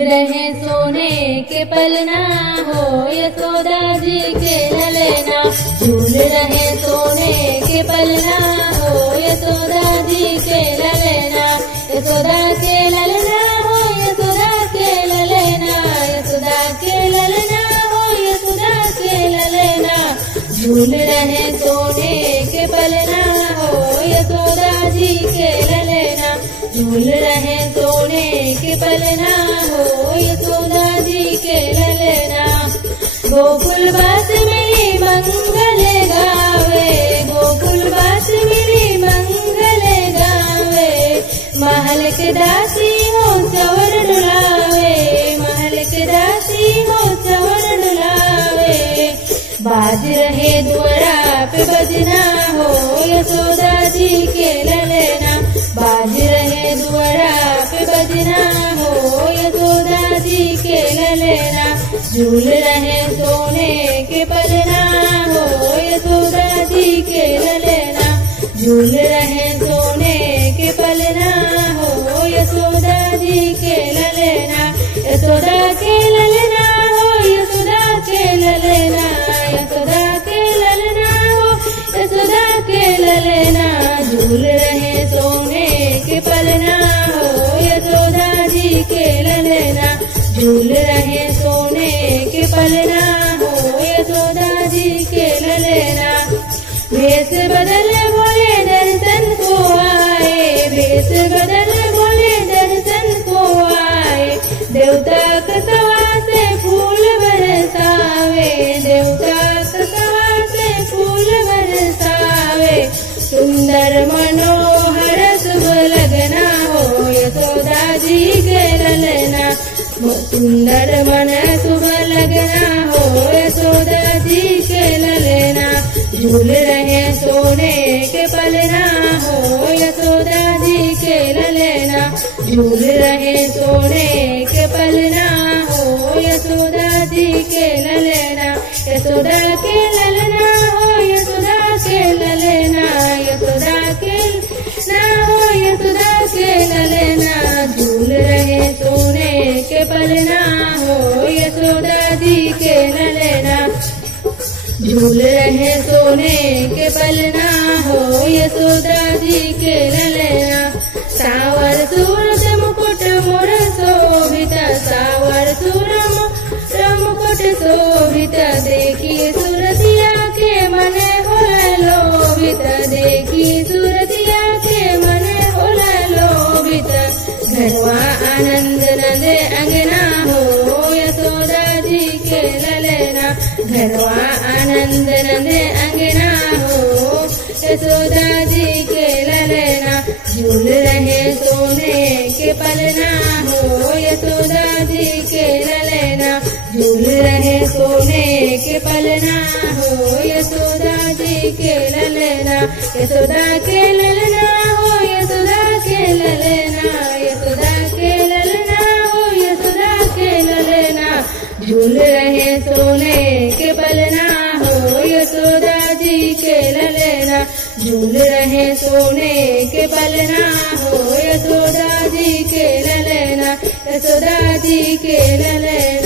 रहे सोने के पलना हो यशोदा जी के ललना। झूल रहे सोने के पलना हो यशोदा जी के ललना। यशोदा के ललना हो यशोदा के ललना। यशोदा के ललना हो यशोदा के ललना। झूल रहे सोने के पलना हो यशोदा जी के ललना। झूल रहे सोने के पलना हो यशोदा जी के ललना। गोकुल बास मेरी मंगल गावे। गोकुल बास मेरी मंगल गावे। महल के दासी हो चवर डुलावे। महल के दासी हो चवर डुलावे। बाज रहे द्वारा पे बजना हो यशोदा जी के ललना। बाज रहे द्वारा पे बजना हो यशोदा जी के ललना। झूल रहे सोने के पलना हो यशोदा जी के ललना। झूल रहे सोने के पलना हो यशोदा जी के ललना। यशोदा के ललना हो यशोदा के ललना। यशोदा के ललना हो यशोदा के ललना। झूल रहे सोने के पलना हो यशोदा जी के ललना। झूल रहे सोने के पलना हो यशोदा जी के ललना। भेष बदल बोले दर्शन को आए। भेष बदल बोले दर्शन को आए। देवता कसवा से फूल बरसावे। देवता कसवा से फूल बरसावे। सुंदर मनोहर शुभ लगना हो यशोदा जी के ललना। सुंदर मन शुभ लगना हो यशोदा जी के ललना। झूल रहे सोने के पलना हो यशोदा जी के ललना। झूल रहे सोने के पलना हो यशोदा जी के ललना। यशोदा के ललना हो यशोदा के ललना। यशोदा के ना हो यशोदा के ललना। झूल रहे सोने के पलना हो यशोदा जी के ललना। झूल रहे सोने के पलना हो यशोदा जी के ललना। सावर सूरज मुकुट मोर शोभित। सावर सूरज मुकुट शोभित। देखिए सूरतिया के मन होला लोभित। देखिए सूरतिया के मन होला लोभित। घरवा आनंद नंद अंगना हो यशोदा जी के ललना। घरवा आनंद नंद अंगना हो यशोदा जी के ललना। झूल रहे सोने के पलना हो यशोदा जी के ललना। झूल रहे सोने के पलना हो यशोदा जी के ललना। यशोदा के ललना हो यशोदा के ललना। यशोदा के ललना हो यशोदा के ललना। झूल रहे सोने के पलना हो यशोदा जी के ललना। झूल रहे सोने के पलना हो यशोदा जी के ललना। यशोदा जी के ललना।